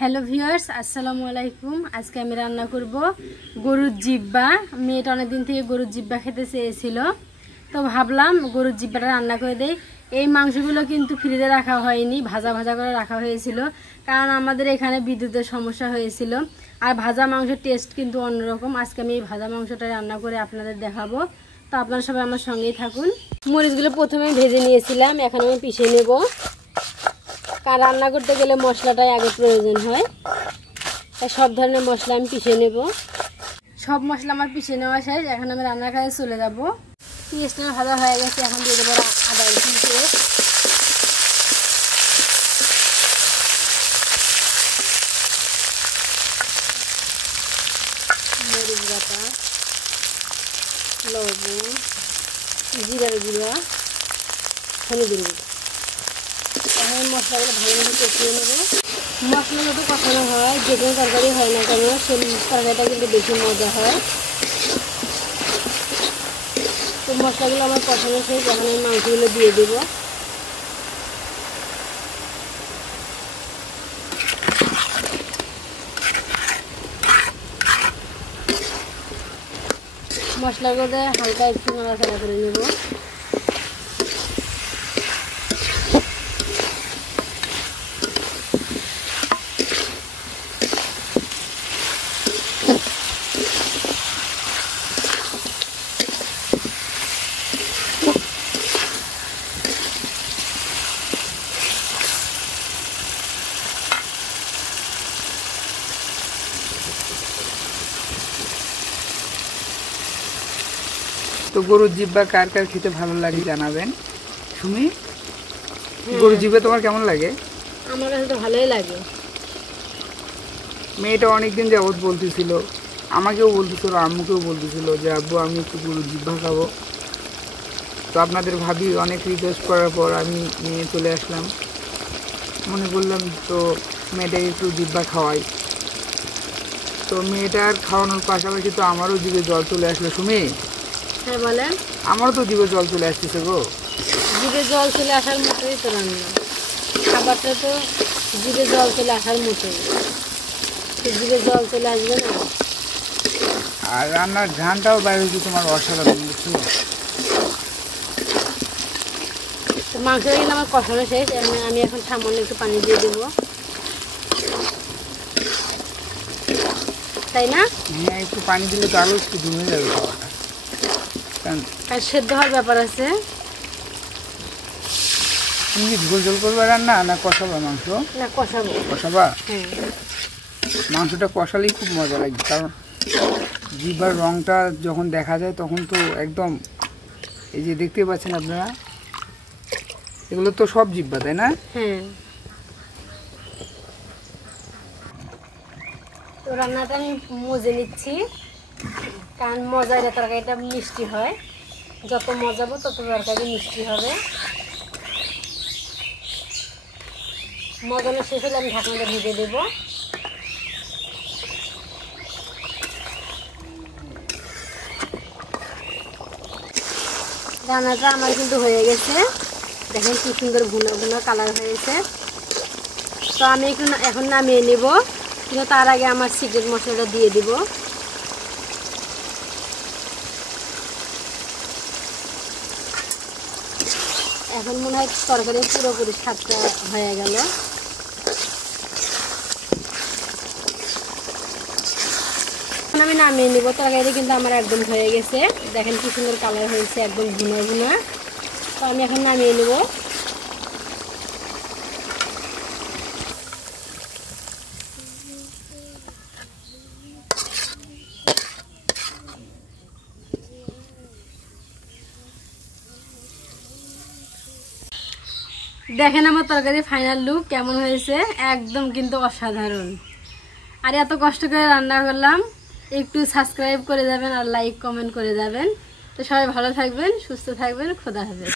Hello viewers, আসসালামু আলাইকুম। আজকে আমি রান্না করব গরুর জিব্বা। মেয়েটা অনেকদিন থেকে গরুর জিব্বা খেতে চেয়েছিল, তো ভাবলাম গরুর জিব্বাটা রান্না করে দেই। এই মাংসগুলো কিন্তু ফ্রিজে রাখা হয়নি, ভাজা ভাজা করে রাখা হয়েছিল, কারণ আমাদের এখানে বিদ্যুতের সমস্যা হয়েছিল। আর ভাজা মাংসের টেস্ট কিন্তু অন্যরকম। আজকে আমি এই ভাজা মাংসটা রান্না করে আপনাদের দেখাবো, তো আপনারা সবাই আমার সঙ্গেই থাকুন। মরিচগুলো প্রথমে ভেজে নিয়েছিলাম, এখন আমি পিষে নেব, কারণ রান্না করতে গেলে মশলাটাই আগে প্রয়োজন হয়। তাই সব ধরনের মশলা আমি পিষে নেব। সব মশলা আমার পিষে নেওয়া শেষ, এখন আমি রান্নার কাজে চলে যাব। পেঁয়াজটা ভাজা হয়ে গেছে, এখন দিয়ে দেবো আদা রসুন পেস্ট। মরিচ বাটা, লবণ, জিরার গুঁড়া, হলুদের গুঁড়া। এখন মশলাগুলো ভালোভাবে কষিয়ে নেব। মশলা যদি কষানো হয়, যে কোনো তরকারি হয় না কেন, সেই তরকারিটা কিন্তু বেশি মজা হয়। তো মশলাগুলো আমার কষানো শেষ, এখন আমি মাংসগুলো দিয়ে দেব। মশলাগুলো হালকা একটু নাড়াচাড়া করে নেব। তো গরুর জিব্বা কার কার খেতে ভালো লাগে জানাবেন। তুমি গরুর জিব্বা তোমার কেমন লাগে? আমার কাছে তো ভালোই লাগে। মেয়েটা অনেকদিন যাবৎ বলতেছিল, আমাকেও বলতেছিল, আম্মুকেও বলতেছিল যে আব্বু আমি একটু গরুর জিব্বা খাবো। তো আপনাদের ভাবি অনেক রিকোয়েস্ট করার পর আমি নিয়ে চলে আসলাম। মনে করলাম তো মেয়েটাকে একটু জিব্বা খাওয়াই। তো মেয়েটার খাওয়ানোর পাশাপাশি তো আমারও জিভে জল চলে আসলো। সুমি, হ্যাঁ বলেন। আমারও তো জিভে জল চলে আসতেছে গো। জিভে জল চলে আসার মতোই তো রান্না, খাবারটা তো জিভে জল চলে আসার মতোই, জিভে জল চলে আসবে না। আর রান্নার ঘ্রাণটাও বাইরে হচ্ছে তোমার অসাধারণ, বুঝছো? তো মাংসটা কিন্তু আমার কষানো শেষ, আমি এখন সামান্য একটু পানি দিয়ে দেবো, তাই না? হ্যাঁ, একটু পানি দিলে তো আরও একটু জমে যাবে খাওয়াটা। আর সেদ্ধ হওয়ার ব্যাপার আছে। তুমি কি ঝোল ঝোল করবে রান্না না কষাবা মাংস? না, কষাবো। কষাবা? হ্যাঁ, মাংসটা কষালেই খুব মজা লাগবে, কারণ জিহ্বার রঙটা যখন দেখা যায় তখন তো একদম, এই যে দেখতে পাচ্ছেন আপনারা, এগুলো তো সব জিহ্বা, তাই না? হ্যাঁ। তো রান্নাটা আমি মজে নিচ্ছি, কারণ মজার তরকারিটা মিষ্টি হয়। যত মজাবো তত তরকারি মিষ্টি হবে। মজানো শেষ হলে আমি ঢাকনাটা ভিজে দেবো। রান্নাটা আমার কিন্তু হয়ে গেছে, দেখেন কি সুন্দর ভুনা ভুনা কালার হয়েছে। তো আমি একটু এখন নামিয়ে নেব, কিন্তু তার আগে আমার সিক্রেট মশলাটা দিয়ে দিব। এখন মনে হয় তরকারি পুরোপুরি স্বাদটা হয়ে গেল। এখন আমি নামিয়ে নিব। তরকারি কিন্তু আমার একদম হয়ে গেছে, দেখেন কি সুন্দর কালার হয়েছে, একদম ভুনা ভুনা। তো আমি এখন নামিয়ে নেব। দেখেন আমার তরকারি ফাইনাল লুক কেমন হয়েছে, একদম কিন্তু অসাধারণ। আর এত কষ্ট করে রান্না করলাম, একটু সাবস্ক্রাইব করে যাবেন আর লাইক কমেন্ট করে যাবেন। তো সবাই ভালো থাকবেন, সুস্থ থাকবেন, খোদা হাফেজ।